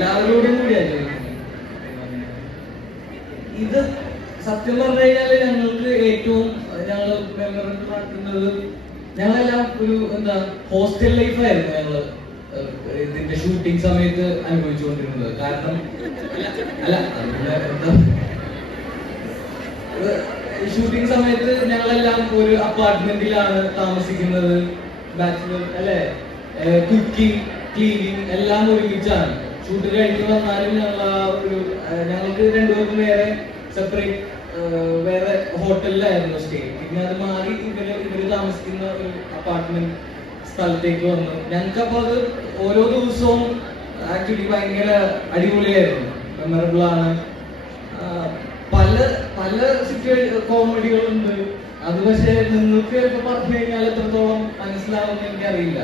എല്ലാവരോടും കൂടിയാ ചോദിക്കുന്നത്. ഇത് സത്യം പറഞ്ഞു കഴിഞ്ഞാല് ഞങ്ങൾക്ക് ഏറ്റവും ഞങ്ങൾ മെമ്മറബിൾ ആക്കുന്നത് ഞങ്ങളെല്ലാം ഒരു എന്താ ഹോസ്റ്റൽ ലൈഫായിരുന്നു ഞങ്ങള് ഇതിന്റെ ഷൂട്ടിംഗ് സമയത്ത് അനുഭവിച്ചുകൊണ്ടിരുന്നത്. കാരണം അല്ല എന്താ ഷൂട്ടിംഗ് സമയത്ത് ഞങ്ങളെല്ലാം ഒരു അപ്പാർട്ട്മെന്റിലാണ് താമസിക്കുന്നത്. ബാച്ചുലർ അല്ലെ, കുക്കിംഗ് ക്ലീനിങ് എല്ലാം ഒരുമിച്ചാണ്. ഷൂട്ട് കഴിഞ്ഞ് വന്നാലും ഞങ്ങൾക്ക് രണ്ടുപേർക്കും വേറെ സെപ്പറേറ്റ് വേറെ ഹോട്ടലിലായിരുന്നു സ്റ്റേ. പിന്നെ അത് മാറി ഇവര് താമസിക്കുന്ന ഒരു അപ്പാർട്ട്മെന്റ് സ്ഥലത്തേക്ക് വന്നു. ഞങ്ങൾക്കപ്പോ അത് ഓരോ ദിവസവും ആക്ച്വലി ഭയങ്കര അടിപൊളിയായിരുന്നു, മെമ്മറബിൾ ആണ്. പല പല കോമഡികളുണ്ട്. അത് പക്ഷേ നിങ്ങൾക്ക് ചിലപ്പോൾ പറഞ്ഞു കഴിഞ്ഞാൽ എത്രത്തോളം മനസ്സിലാവുമെന്ന് എനിക്കറിയില്ല.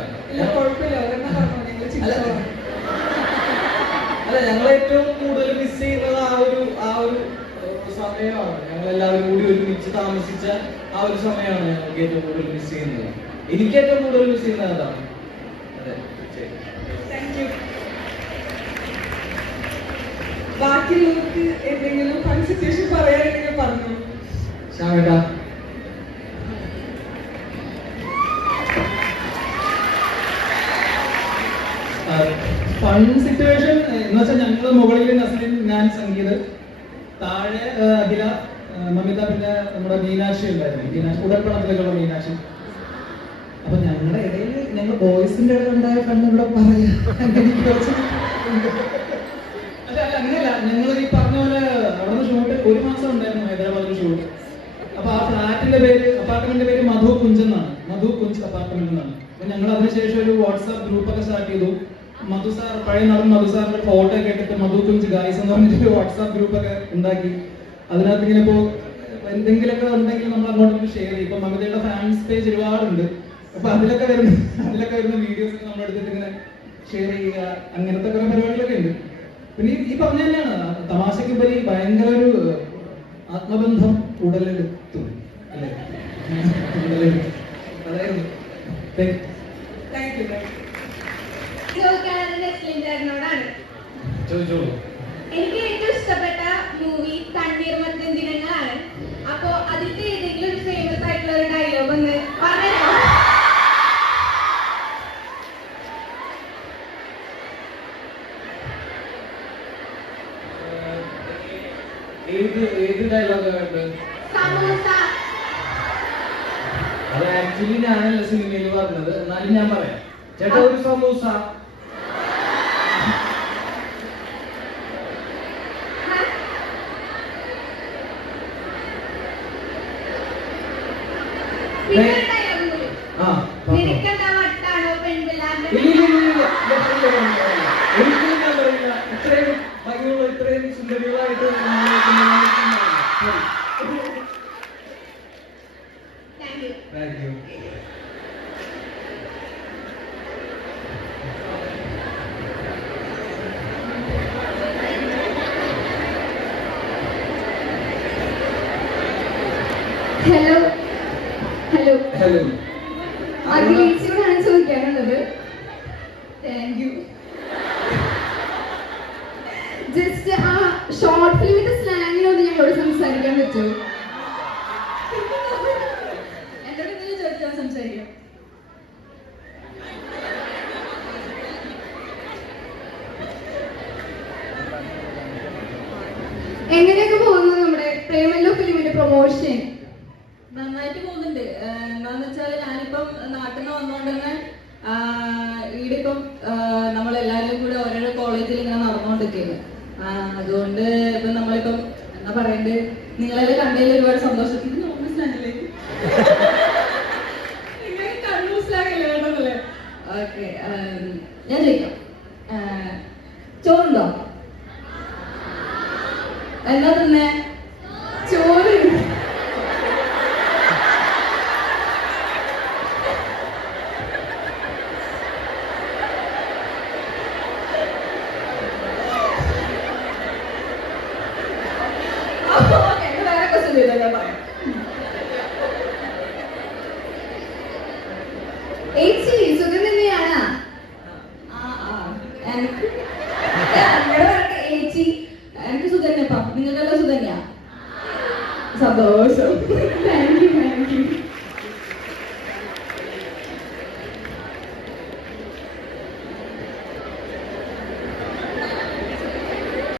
അല്ല, ഞങ്ങൾ ഏറ്റവും കൂടുതൽ മിസ് ചെയ്യുന്നത് ആ ഒരു സമയമാണ്. ഞങ്ങൾ എല്ലാവരും കൂടി ഒരുമിച്ച് താമസിച്ച ആ ഒരു സമയമാണ് ഞങ്ങൾക്ക് ഏറ്റവും കൂടുതൽ മിസ് ചെയ്യുന്നത്. എനിക്ക് ഏറ്റവും കൂടുതൽ മിസ് ചെയ്യുന്നത് അതാണ്. അതെ, ബാക്കിയുള്ളവർക്ക് എന്തെങ്കിലും ഫൺ സിറ്റുവേഷൻ പറയാനെങ്കിൽ പറഞ്ഞു. ശ്യാമേട്ടാ, ഫൺ സിറ്റുവേഷൻ എന്ന് വെച്ചാൽ ഞങ്ങൾ മുകളിൽ നസ്ലിൻ, ഞാൻ സംഗീത്, താഴെ അഖില, മമിത, പിന്നെ നമ്മുടെ മീനാക്ഷി ഉണ്ടായിരുന്നു. മീനാക്ഷി ഉടൽപ്പണത്തിലേക്കുള്ള മീനാക്ഷി. അപ്പൊ ഞങ്ങളുടെ ഇടയിൽ ഞങ്ങൾ ബോയ്സിന്റെ ഇടയിൽ ഉണ്ടായ ഫണ്ണിവിടെ പറയാം. അല്ല അങ്ങനെയല്ല, ഞങ്ങൾ ഈ പറഞ്ഞ പോലെ അവിടെ ഷൂട്ട് 1 മാസം ഉണ്ടായിരുന്നു ഹൈദരാബാദിൽ ഷൂട്ട്. അപ്പൊ ആ ഫ്ലാറ്റിന്റെ പേര്, അപ്പാർട്ട്മെന്റിന്റെ പേര് മധു കുഞ്ച് എന്നാണ്. മധു കുഞ്ച് അപ്പാർട്ട്മെന്റ് എന്നാണ്. അപ്പൊ ഞങ്ങൾ അതിനുശേഷം ഒരു വാട്സാപ്പ് ഗ്രൂപ്പ് ഒക്കെ സ്റ്റാർട്ട് ചെയ്തു. മധു സാർ, പഴയ നടൻ മധു സാറിന്റെ ഫോട്ടോ ഒക്കെ ഇട്ടിട്ട് മധു കുഞ്ച് ഗായ്സ് എന്ന് പറഞ്ഞിട്ട് വാട്സാപ്പ് ഗ്രൂപ്പ് ഒക്കെ ഉണ്ടാക്കി. അതിനകത്ത് ഇങ്ങനെ ഇപ്പോ എന്തെങ്കിലുമൊക്കെ ഉണ്ടെങ്കിൽ നമ്മൾ അങ്ങോട്ടൊക്കെ ഷെയർ ചെയ്യും. ഇപ്പൊ മമിതയുടെ ഫാൻസ് പേജ് ഒരുപാടുണ്ട്. അപ്പൊ അതിലൊക്കെ വരുന്ന വീഡിയോസ് ഒക്കെ നമ്മൾ എടുത്തിട്ട് ഇങ്ങനെ ഷെയർ ചെയ്യുക, അങ്ങനത്തെ കുറെ പരിപാടികളൊക്കെ ഉണ്ട്. പിന്നെ ഈ പറഞ്ഞ തന്നെയാണ്, തമാശക്കുപരി ഭയങ്കര ഒരു ആത്മബന്ധം ഉടലെടുത്തു അല്ലേ? അതായിരുന്നു. എനിക്ക് ഏറ്റവും ഇഷ്ടപ്പെട്ട മൂവി തണ്ണീർമത്തൻ ദിനങ്ങളാണ്. അപ്പോ അതിന്റെ ഏതെങ്കിലും ഒരു ഫേമസ് ആയിട്ടുള്ള ഒരു ഡയലോഗ് ഒന്ന് പറഞ്ഞോ. ഏത് ഡയലോഗ്? സമൂസ. അത് ആക്ച്വലി ഞാനല്ല സിനിമയിൽ പറഞ്ഞത്, എന്നാലും ഞാൻ പറയാം. ചേട്ടാ, ഒരു സമൂസ. നിനക്കെന്താ വട്ടാണോ പെൺപിള്ളാന്റെ? ഒരിക്കലും ഞാൻ പറയില്ല. ഇത്രയും ഭംഗിയുള്ള, ഇത്രയും സുന്ദരികളായിട്ട് thank you. Hello hello hello, അഖിലേച്ചിയോടാണ് ചോദിക്കാനുള്ളത്. Thank you. ജസ്റ്റ് ആ ഷോർട്ട് ഫിലിമിന്റെ സ്ലാങ്ങിനോട് ഞങ്ങളോട് സംസാരിക്കാൻ പറ്റുമോ? എന്നോട് എന്തെങ്കിലും ചോദിച്ചാൽ സംസാരിക്കാം. എങ്ങനെയൊക്കെ പോകുന്നു നമ്മുടെ പ്രേമല്ലോ ഫിലിമിന്റെ പ്രൊമോഷൻ? നന്നായിട്ട് പോകുന്നുണ്ട്. എന്താന്ന് വെച്ചാൽ ഞാനിപ്പം നാട്ടിൽ നിന്ന് വന്നുകൊണ്ട് തന്നെ ഈടിപ്പം നമ്മളെല്ലാവരും കൂടെ ഓരോരോ കോളേജിൽ ഇങ്ങനെ നടന്നുകൊണ്ടിരിക്കുകയാണ്. അതുകൊണ്ട് ഇപ്പം നമ്മളിപ്പം എന്താ പറയണ്ടത്, നിങ്ങളെല്ലാം കണ്ടതിൽ ഒരുപാട് സന്തോഷം. ഇത് നോക്കില്ലേ, നിങ്ങൾ കണ്ണൂസിലാകല്ലേ വേണ്ടതല്ലേ? ഓക്കെ, ഞാൻ ചോദിക്കാം, ചോറുണ്ടോ? എന്താ തന്നെ ചോറ്? വേറെ ക്വസ്റ്റ്യൻ ചെയ്താൽ ഞാൻ പറയാം. സുഖം തന്നെയാണ്. എനിക്ക് സന്തോഷം. Thank you.